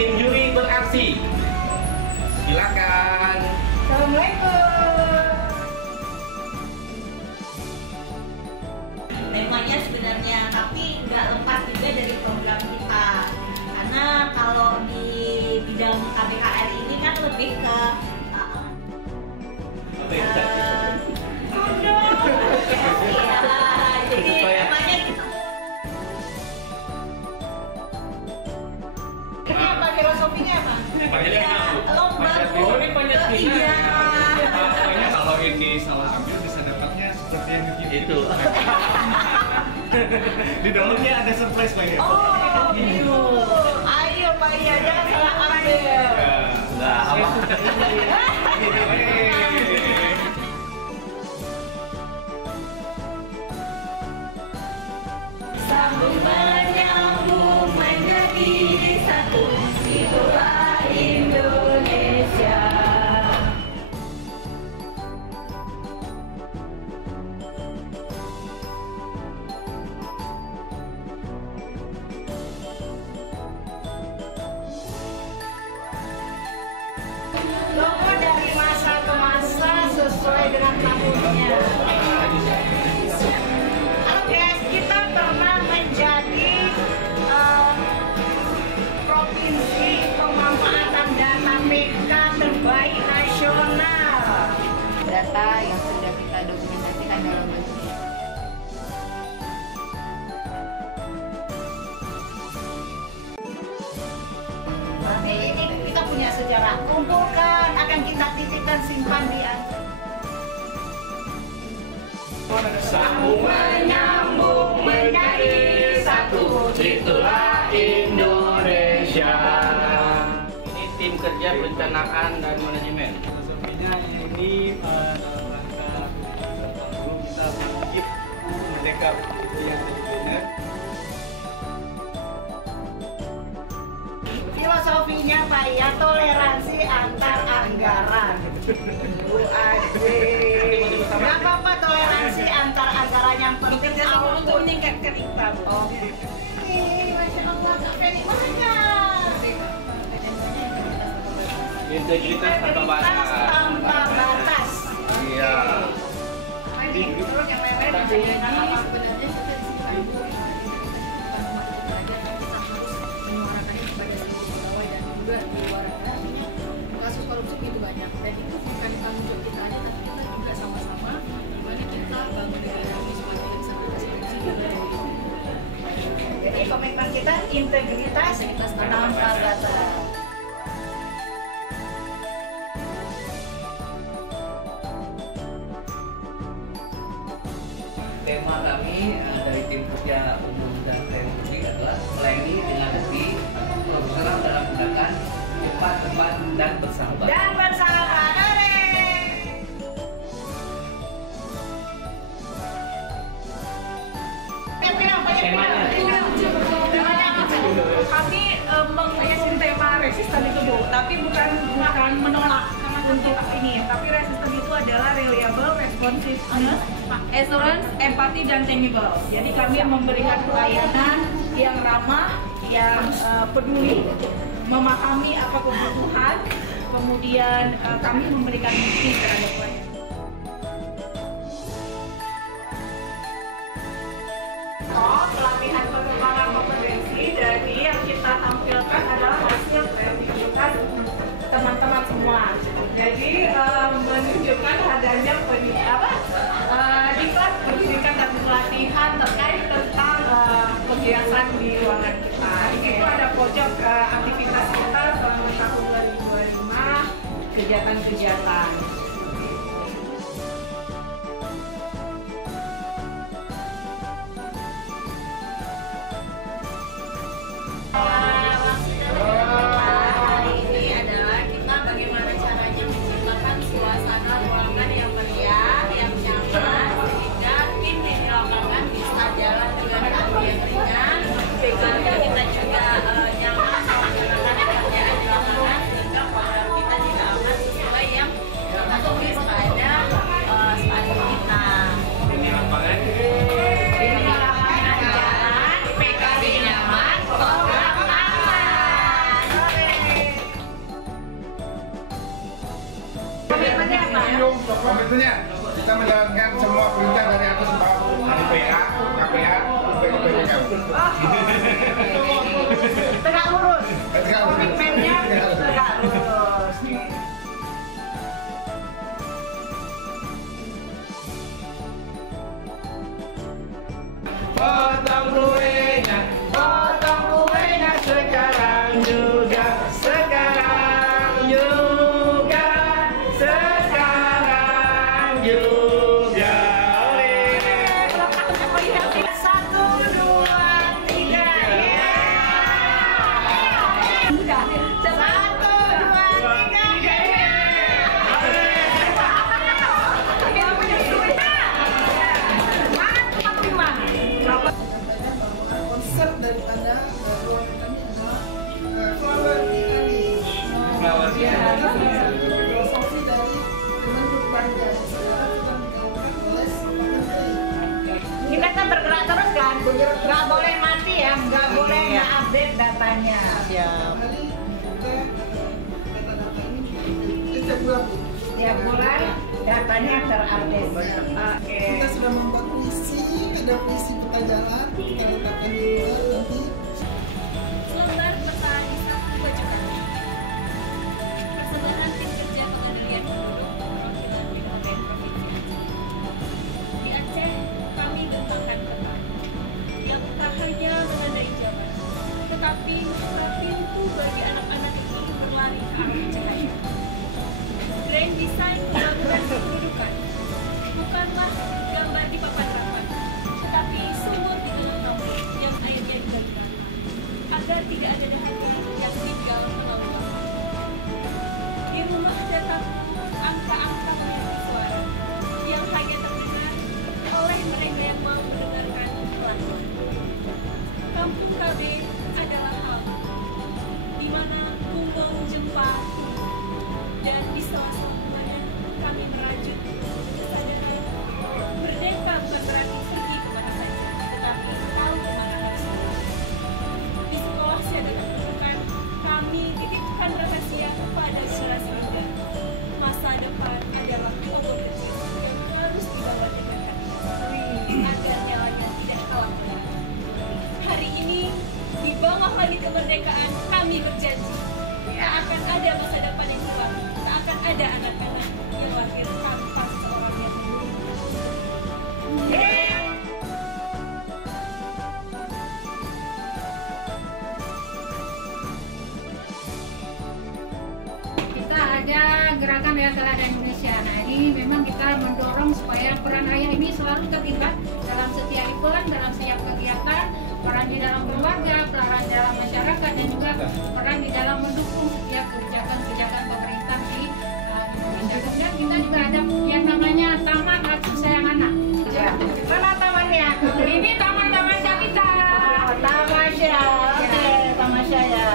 tim juri beraksi. Silakan. Assalamualaikum. Temanya sebenarnya, tapi nggak lepas juga dari program kita. Karena kalau di bidang KBKR ini kan lebih ke jadi temanya Ini apa filosofinya apa? lomba Iya. Kalau ini salah ambil bisa dapatnya seperti yang Itu. di dalamnya ada surprise Pak ya. Oh, gitu. Ayo Pak Iya, jangan salah ambil. Enggak, abang. sambung menyambung menjadi satu, itulah Indonesia. Logo dari masa ke masa sesuai dengan tahunnya. Oke, kita pernah menjadi provinsi pemanfaatan data PK terbaik nasional. Data yang sudah kita dokumentasikan dalam bentuk Oke, ini kita punya sejarah. Kumpulkan, akan kita titipkan, simpan di Sambung menyambung menjadi satu, itulah Indonesia. Ini tim kerja perencanaan dan manajemen. Filosofinya ini dalam rangka kita bangkit merdeka yang benar. filosofinya Pak ya, toleransi antar anggaran. Nggak apa-apa toleransi antar anggaran, yang penting untuk meningkatkan ikhlas. Masya Allah, Kak Feni banyak. Integritas tanpa batas. Tanpa batas. Iya. Terus yang lain-lain sebenarnya kita menyuarakannya kepada seluruh pegawai dan juga di luar artinya kasus korupsi begitu banyak dan itu bukan tanggung jawab kita aja tapi kita juga sama-sama gimana kita bangun negara ini supaya tidak bisa korupsi juga. Jadi komitmen kita integritas tanpa batas. Tema kami dari tim kerja umum dan teknologi adalah melayani dengan lebih profesional dalam menggunakan cepat, tepat, dan bersahabat. Dan bersahabat. Kami menghiasi tema resisten itu Bu, tapi bukan menolak untuk ini, tapi resisten itu adalah reliable, responsiveness, assurance, empathy, dan tangible. Jadi kami memberikan pelayanan yang ramah, yang peduli, memahami apa kebutuhan, kemudian kami memberikan bukti terhadap pelayanan. Pelatihan pengembangan kompetensi dari yang kita tampilkan adalah hasil kreativitas teman-teman semua. Jadi menunjukkan adanya diklat pendidikan dan pelatihan terkait tentang kegiatan di ruangan kita. Itu ada pojok aktivitas kita selama tahun 2025, kegiatan-kegiatan. Hari ini adalah kita bagaimana caranya menciptakan suasana ruangan yang meriah, yang nyaman, sehingga tim di lapangan bisa jalan dengan kaki yang ringan, sehingga kita juga nyaman melaksanakan pekerjaan di lapangan, sehingga program kita juga aman sesuai yang kita konsep daripada ruangan kami adalah flower Italy. Flower Filosofi dari bentuk bangga. Sekarang kita dikatakan oleh Kita kan bergerak terus kan, nggak boleh mati ya, nggak boleh nggak update datanya. hari kita data-data ini setiap bulan. Tiap bulan datanya terupdate. Oke. Kita sudah membuat puisi, ada puisi peta jalan, kita letakkan di luar nanti. Lembar peta bisa dibacakan. Persembahan tim kerja pengadilan penduduk perwakilan Kabupaten Provinsi Aceh. Di Aceh, kami bentangkan peta yang tak hanya menandai jalan, tetapi membuka pintu bagi anak-anak yang ingin berlari ke arah cahaya. Grand design bangunan kependudukan bukanlah gambar di papan rapat, tetapi sumur di tengah laut yang airnya digalirkan agar tidak ada dahaga yang tinggal melaut. Di rumah terdapat angka-angka pengeras suara yang hanya terdengar oleh mereka yang mau mendengarkan pelan-pelan. Kampung KB adalah hal di mana bumbung jempa dan di sela-selanya kami merajut kesadaran merdeka bukan berarti pergi kemana saja, tetapi tahu kemana harus pergi. Di sekolah saya ditentukan kami titipkan rahasia kepada generasi muda. Masa depan adalah obor kecil yang harus dibawa dengan hati agar nyalanya tidak kalah berat. Hari ini di bawah langit kemerdekaan kami berjanji tak akan ada masa depan yang gelap, tak akan ada anak-anak yang lahir tanpa seorang yang Kita ada gerakan Ayah Teladan Indonesia. Nah, ini memang kita mendorong supaya peran ayah ini selalu terlibat dalam setiap event, dalam setiap kegiatan, peran di dalam keluarga, peran di dalam masyarakat, dan juga peran di dalam mendukung setiap kebijakan-kebijakan pemerintah di Indonesia. Kemudian kita juga ada yang namanya Taman Asuh Sayang Anak. Mana tamannya? Ini taman-taman kita. Tamasya. Oke, tamasya ya.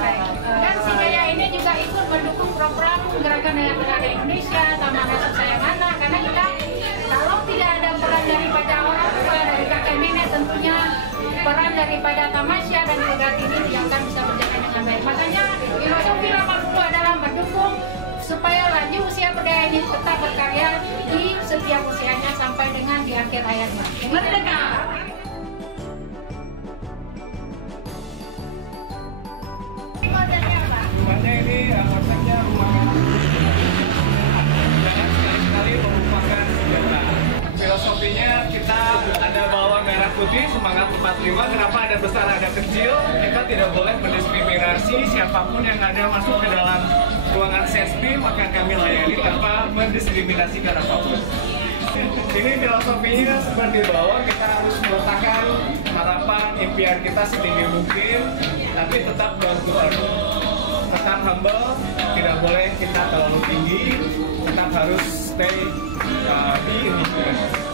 Dan si Jaya ini juga ikut mendukung program gerakan Ayah Teladan Indonesia, Taman Asuh Sayang Anak, karena kita kalau tidak ada peran daripada orang tua, dari kakek nenek, tentunya peran daripada Tamasya dan juga ini tidak akan bisa berjalan dengan baik. Makanya filosofi 80 adalah mendukung supaya laju usia berdaya ini tetap berkarya di setiap usianya sampai dengan di akhir hayatnya. Merdeka! Rumahnya ini konsepnya rumah jangan sekali-sekali melupakan sejarah. Filosofinya kita ada bawang merah putih semangat 45. Kenapa ada besar ada kecil? Kita tidak boleh mendiskriminasi siapapun yang ada masuk ke dalam ruangan sespi, maka kami layani tanpa mendiskriminasikan apapun. Ini filosofinya seperti bahwa kita harus meletakkan harapan, impian kita setinggi mungkin, tapi tetap down to earth, tetap humble, tidak boleh kita terlalu tinggi, tetap harus stay di lingkungan.